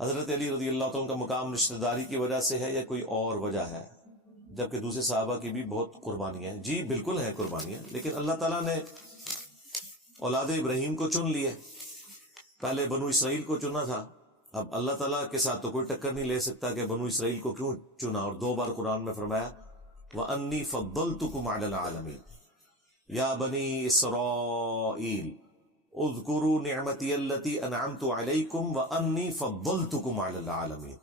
حضرت علی رضی اللہ تعالیٰ کا مقام رشتہ داری کی وجہ سے ہے یا کوئی اور وجہ ہے؟ جبکہ دوسرے صحابہ کی بھی بہت قربانیاں ہیں. جی بالکل ہیں قربانیاں، لیکن اللہ تعالیٰ نے اولاد ابراہیم کو چن لیا. پہلے بنو اسرائیل کو چنا تھا. اب اللہ تعالیٰ کے ساتھ تو کوئی ٹکر نہیں لے سکتا کہ بنو اسرائیل کو کیوں چنا، اور 2 بار قرآن میں فرمایا وَأَنِّي فَضَّلْتُكُمْ عَلَى الْعَالَمِينَ یا بنی اسرائیل اذکروا نعمتی التی انعمت علیکم وانی فضلتکم علی العالمین.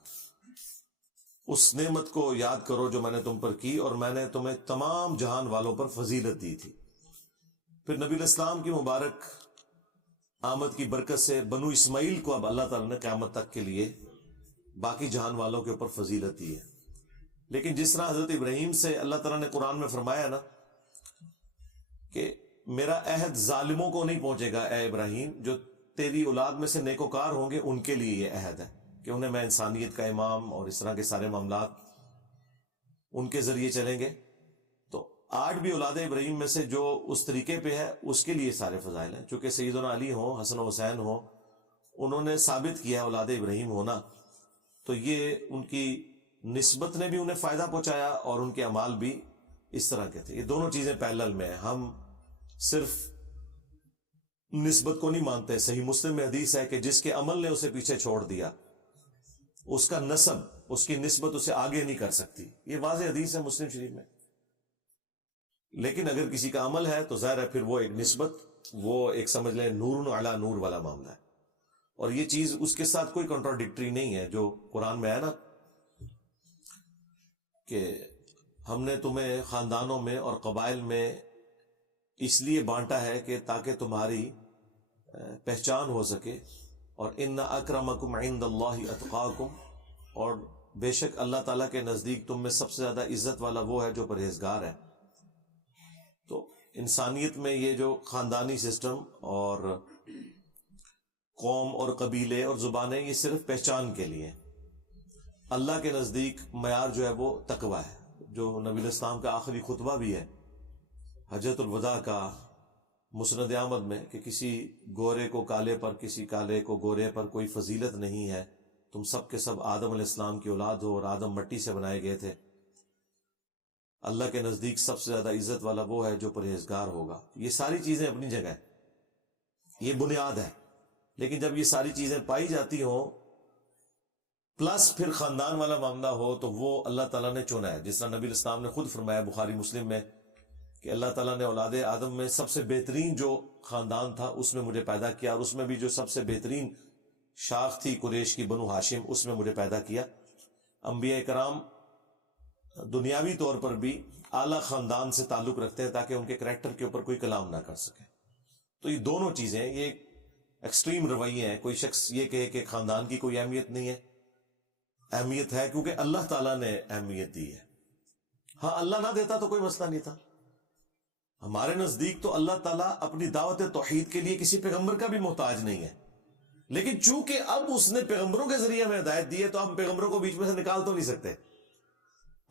اس نعمت کو یاد کرو جو میں نے تم پر کی اور میں نے تمہیں تمام جہان والوں پر فضیلت دی تھی. پھر نبی الاسلام کی مبارک آمد کی برکت سے بنو اسماعیل کو اب اللہ تعالیٰ نے قیامت تک کے لیے باقی جہان والوں کے اوپر فضیلت دی ہے. لیکن جس طرح حضرت ابراہیم سے اللہ تعالیٰ نے قرآن میں فرمایا نا کہ میرا عہد ظالموں کو نہیں پہنچے گا اے ابراہیم، جو تیری اولاد میں سے نیکوکار ہوں گے ان کے لیے یہ عہد ہے کہ انہیں میں انسانیت کا امام اور اس طرح کے سارے معاملات ان کے ذریعے چلیں گے. تو آج بھی اولاد ابراہیم میں سے جو اس طریقے پہ ہے اس کے لیے سارے فضائل ہیں. چونکہ سیدنا علی ہوں، حسن و حسین ہوں، انہوں نے ثابت کیا اولاد ابراہیم ہونا، تو یہ ان کی نسبت نے بھی انہیں فائدہ پہنچایا اور ان کے اعمال بھی اس طرح کے تھے. یہ دونوں چیزیں پیرلل میں ہیں. ہم صرف نسبت کو نہیں مانتے. صحیح مسلم میں حدیث ہے کہ جس کے عمل نے اسے پیچھے چھوڑ دیا اس کا نسب، اس کی نسبت اسے آگے نہیں کر سکتی. یہ واضح حدیث ہے مسلم شریف میں. لیکن اگر کسی کا عمل ہے تو ظاہر ہے پھر وہ ایک نسبت، وہ ایک سمجھ لیں نور علی نور والا معاملہ ہے. اور یہ چیز اس کے ساتھ کوئی کنٹراڈکٹری نہیں ہے جو قرآن میں ہے نا کہ ہم نے تمہیں خاندانوں میں اور قبائل میں اس لیے بانٹا ہے کہ تاکہ تمہاری پہچان ہو سکے. اور ان اکرمکم عند اللہ اتقاکم، اور بے شک اللہ تعالیٰ کے نزدیک تم میں سب سے زیادہ عزت والا وہ ہے جو پرہیزگار ہے. تو انسانیت میں یہ جو خاندانی سسٹم اور قوم اور قبیلے اور زبانیں یہ صرف پہچان کے لیے. اللہ کے نزدیک معیار جو ہے وہ تقوی ہے، جو نبی الاسلام کا آخری خطبہ بھی ہے حجۃ الوداع کا مسند احمد میں کہ کسی گورے کو کالے پر، کسی کالے کو گورے پر کوئی فضیلت نہیں ہے. تم سب کے سب آدم علیہ السلام کی اولاد ہو اور آدم مٹی سے بنائے گئے تھے. اللہ کے نزدیک سب سے زیادہ عزت والا وہ ہے جو پرہیزگار ہوگا. یہ ساری چیزیں اپنی جگہ ہیں، یہ بنیاد ہے. لیکن جب یہ ساری چیزیں پائی جاتی ہوں پلس پھر خاندان والا معاملہ ہو تو وہ اللہ تعالیٰ نے چنا ہے. جس طرح نبی الاسلام نے خود فرمایا بخاری مسلم میں کہ اللہ تعالیٰ نے اولاد آدم میں سب سے بہترین جو خاندان تھا اس میں مجھے پیدا کیا، اور اس میں بھی جو سب سے بہترین شاخ تھی قریش کی بنو ہاشم، اس میں مجھے پیدا کیا. انبیاء کرام دنیاوی طور پر بھی اعلیٰ خاندان سے تعلق رکھتے ہیں تاکہ ان کے کریکٹر کے اوپر کوئی کلام نہ کر سکے. تو یہ دونوں چیزیں، یہ ایکسٹریم رویے ہیں. کوئی شخص یہ کہے کہ خاندان کی کوئی اہمیت نہیں ہے، اہمیت ہے کیونکہ اللہ تعالیٰ نے اہمیت دی ہے. ہاں اللہ نہ دیتا تو کوئی مسئلہ نہیں تھا. ہمارے نزدیک تو اللہ تعالیٰ اپنی دعوت توحید کے لیے کسی پیغمبر کا بھی محتاج نہیں ہے. لیکن چونکہ اب اس نے پیغمبروں کے ذریعے ہمیں ہدایت دی ہے تو ہم پیغمبروں کو بیچ میں سے نکال تو نہیں سکتے.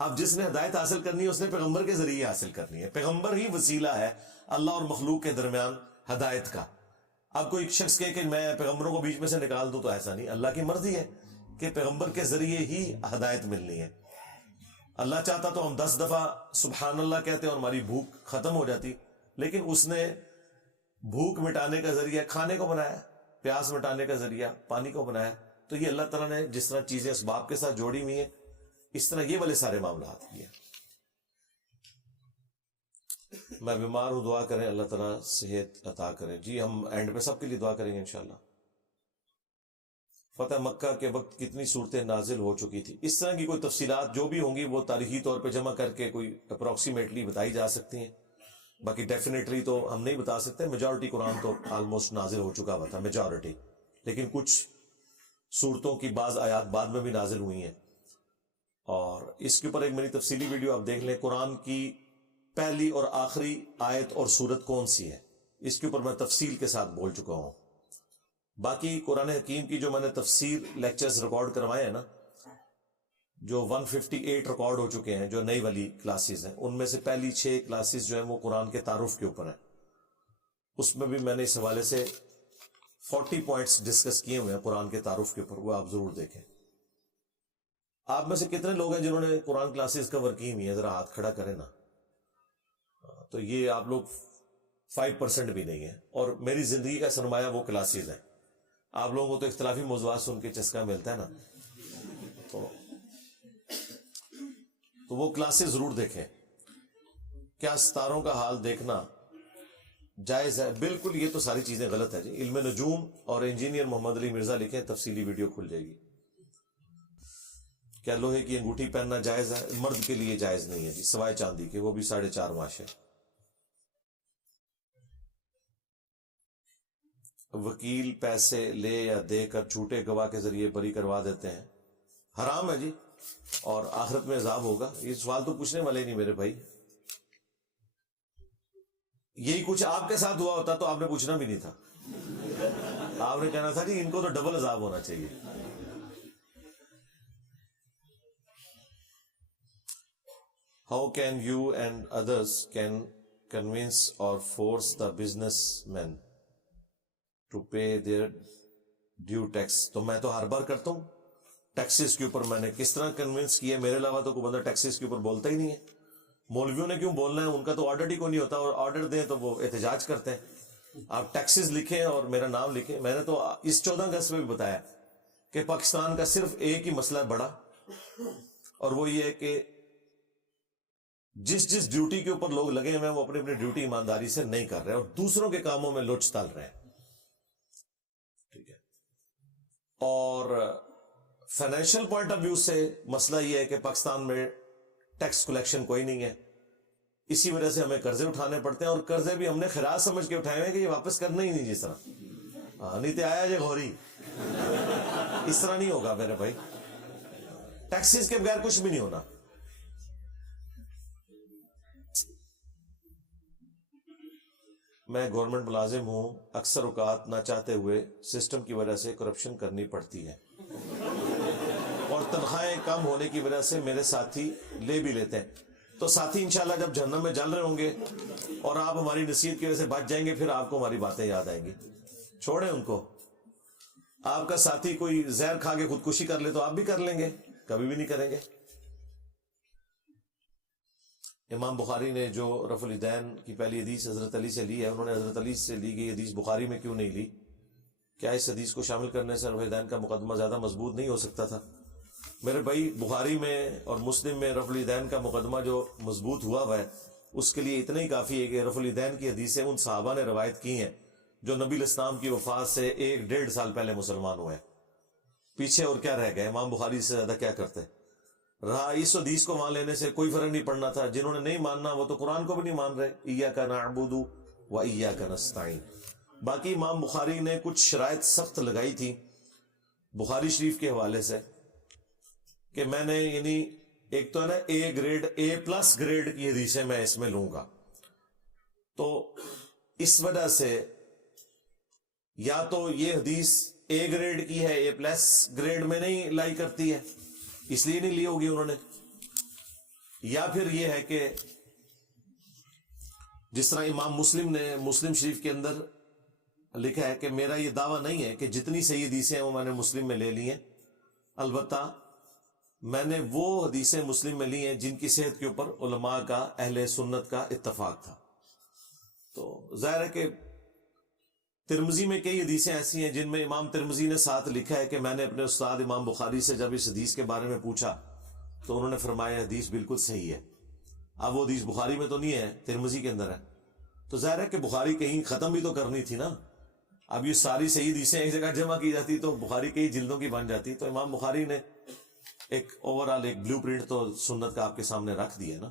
اب جس نے ہدایت حاصل کرنی ہے اس نے پیغمبر کے ذریعے حاصل کرنی ہے. پیغمبر ہی وسیلہ ہے اللہ اور مخلوق کے درمیان ہدایت کا. اب کوئی شخص کہے کہ میں پیغمبروں کو بیچ میں سے نکال دوں تو ایسا نہیں. اللہ کی مرضی ہے کہ پیغمبر کے ذریعے ہی ہدایت ملنی ہے. اللہ چاہتا تو ہم 10 دفعہ سبحان اللہ کہتے اور ہماری بھوک ختم ہو جاتی. لیکن اس نے بھوک مٹانے کا ذریعہ کھانے کو بنایا، پیاس مٹانے کا ذریعہ پانی کو بنایا. تو یہ اللہ تعالیٰ نے جس طرح چیزیں اسباب کے ساتھ جوڑی ہوئی ہیں اس طرح یہ والے سارے معاملات کیے. میں بیمار ہوں، دعا کریں اللہ تعالیٰ صحت عطا کریں. جی ہم اینڈ پہ سب کے لیے دعا کریں گے انشاءاللہ. فتح مکہ کے وقت کتنی صورتیں نازل ہو چکی تھی، اس طرح کی کوئی تفصیلات جو بھی ہوں گی وہ تاریخی طور پہ جمع کر کے کوئی اپروکسیمیٹلی بتائی جا سکتی ہیں. باقی ڈیفینیٹلی تو ہم نہیں بتا سکتے. میجورٹی قرآن تو آلموسٹ نازل ہو چکا ہوا تھا، میجورٹی. لیکن کچھ صورتوں کی بعض آیات بعد میں بھی نازل ہوئی ہیں. اور اس کے اوپر ایک میری تفصیلی ویڈیو آپ دیکھ لیں. قرآن کی پہلی اور آخری آیت اور سورت کون سی ہے، اس کے اوپر میں تفصیل کے ساتھ بول چکا ہوں. باقی قرآن حکیم کی جو میں نے تفسیر لیکچرز ریکارڈ کروائے ہیں نا، جو 158 ریکارڈ ہو چکے ہیں جو نئی والی کلاسز ہیں، ان میں سے پہلی 6 کلاسز جو ہیں وہ قرآن کے تعارف کے اوپر ہیں. اس میں بھی میں نے اس حوالے سے 40 پوائنٹس ڈسکس کیے ہوئے ہیں قرآن کے تعارف کے اوپر, وہ آپ ضرور دیکھیں. آپ میں سے کتنے لوگ ہیں جنہوں نے قرآن کلاسز کور کی ہوئی ہیں؟ ذرا ہاتھ کھڑا کریں نا. تو یہ آپ لوگ 5% بھی نہیں ہیں, اور میری زندگی کا سرمایہ وہ کلاسز ہیں. آپ لوگوں کو تو اختلافی موضوعات سن کے چسکا ملتا ہے نا, تو وہ کلاسز ضرور دیکھیں. کیا ستاروں کا حال دیکھنا جائز ہے؟ بالکل, یہ تو ساری چیزیں غلط ہے جی. علم نجوم اور انجینئر محمد علی مرزا لکھیں, تفصیلی ویڈیو کھل جائے گی. کیا لوہے کی انگوٹھی پہننا جائز ہے؟ مرد کے لیے جائز نہیں ہے جی, سوائے چاندی کے, وہ بھی 4.5 ماش ہے. وکیل پیسے لے یا دے کر جھوٹے گواہ کے ذریعے بری کروا دیتے ہیں, حرام ہے جی, اور آخرت میں عذاب ہوگا. یہ سوال تو پوچھنے والے نہیں میرے بھائی. یہی کچھ آپ کے ساتھ ہوا ہوتا تو آپ نے پوچھنا بھی نہیں تھا. آپ نے کہنا تھا کہ ان کو تو ڈبل عذاب ہونا چاہیے. How can you and others can convince or force the businessmen to pay their due tax? تو میں تو ہر بار کرتا ہوں ٹیکسز کے اوپر. میں نے کس طرح کنونس کیا؟ میرے علاوہ تو کوئی بندہ ٹیکسز کے اوپر بولتا ہی نہیں ہے. مولویوں نے کیوں بولنا ہے؟ ان کا تو آڈر ہی کوئی نہیں ہوتا, اور آرڈر دیں تو وہ احتجاج کرتے ہیں. آپ ٹیکسز لکھیں اور میرا نام لکھیں. میں نے تو اس 14 اگست میں بھی بتایا کہ پاکستان کا صرف ایک ہی مسئلہ بڑا, اور وہ یہ ہے کہ جس ڈیوٹی کے اوپر لوگ لگے ہوئے ہیں وہ اپنی اپنی ڈیوٹی ایمانداری سے نہیں کر رہے اور دوسروں کے کاموں میں لوچ تل رہے ہیں. ٹھیک ہے. اور فائنینشیل پوائنٹ آف ویو سے مسئلہ یہ ہے کہ پاکستان میں ٹیکس کلیکشن کوئی نہیں ہے. اسی وجہ سے ہمیں قرضے اٹھانے پڑتے ہیں, اور قرضے بھی ہم نے خراج سمجھ کے اٹھائے ہیں کہ یہ واپس کرنا ہی نہیں. جس طرح نہیں تو آیا جے غوری, اس طرح نہیں ہوگا میرے بھائی. ٹیکسز کے بغیر کچھ بھی نہیں ہونا. میں گورنمنٹ ملازم ہوں, اکثر اوقات نہ چاہتے ہوئے سسٹم کی وجہ سے کرپشن کرنی پڑتی ہے, اور تنخواہیں کم ہونے کی وجہ سے میرے ساتھی لے بھی لیتے ہیں. تو ساتھی انشاءاللہ جب جہنم میں جل رہے ہوں گے اور آپ ہماری نصیحت کی وجہ سے بچ جائیں گے, پھر آپ کو ہماری باتیں یاد آئیں گی. چھوڑیں ان کو. آپ کا ساتھی کوئی زہر کھا کے خودکشی کر لے تو آپ بھی کر لیں گے؟ کبھی بھی نہیں کریں گے. امام بخاری نے جو رفع الیدین کی پہلی حدیث حضرت علی سے لی ہے, انہوں نے حضرت علی سے لی گئی حدیث بخاری میں کیوں نہیں لی؟ کیا اس حدیث کو شامل کرنے سے رفع الیدین کا مقدمہ زیادہ مضبوط نہیں ہو سکتا تھا؟ میرے بھائی, بخاری میں اور مسلم میں رفع الیدین کا مقدمہ جو مضبوط ہوا ہے, اس کے لیے اتنا ہی کافی ہے کہ رفع الیدین کی حدیثیں ان صحابہ نے روایت کی ہیں جو نبی علیہ السلام کی وفات سے 1-1.5 سال پہلے مسلمان ہوئے. پیچھے اور کیا رہ گئے؟ امام بخاری سے زیادہ کیا کرتے رہا؟ اس حدیث کو مان لینے سے کوئی فرق نہیں پڑنا تھا. جنہوں نے نہیں ماننا وہ تو قرآن کو بھی نہیں مان رہے. ایاک نعبد و ایاک نستعین. باقی امام بخاری نے کچھ شرائط سخت لگائی تھی بخاری شریف کے حوالے سے, کہ میں نے یعنی ایک تو ہے نا اے گریڈ, A+ گریڈ کی حدیثیں میں اس میں لوں گا. تو اس وجہ سے یا تو یہ حدیث A گریڈ کی ہے, A+ گریڈ میں نہیں لائی کرتی ہے, اس لیے نہیں لی ہوگی انہوں نے, یا پھر یہ ہے کہ جس طرح امام مسلم نے مسلم شریف کے اندر لکھا ہے کہ میرا یہ دعویٰ نہیں ہے کہ جتنی صحیح حدیثیں ہیں وہ میں نے مسلم میں لے لی ہیں, البتہ میں نے وہ حدیثیں مسلم میں لی ہیں جن کی صحت کے اوپر علماء کا, اہل سنت کا اتفاق تھا. تو ظاہر ہے کہ ترمذی میں کئی حدیثیں ایسی ہیں جن میں امام ترمذی نے ساتھ لکھا ہے کہ میں نے اپنے استاد امام بخاری سے جب اس حدیث کے بارے میں پوچھا تو انہوں نے فرمایا حدیث بالکل صحیح ہے. اب وہ حدیث بخاری میں تو نہیں ہے, ترمذی کے اندر ہے. تو ظاہر ہے کہ بخاری کہیں ختم بھی تو کرنی تھی نا. اب یہ ساری صحیح حدیثیں ایک جگہ جمع کی جاتی تو بخاری کئی جلدوں کی بن جاتی. تو امام بخاری نے ایک اوورال ایک بلیو پرنٹ تو سنت کا آپ کے سامنے رکھ دیا نا.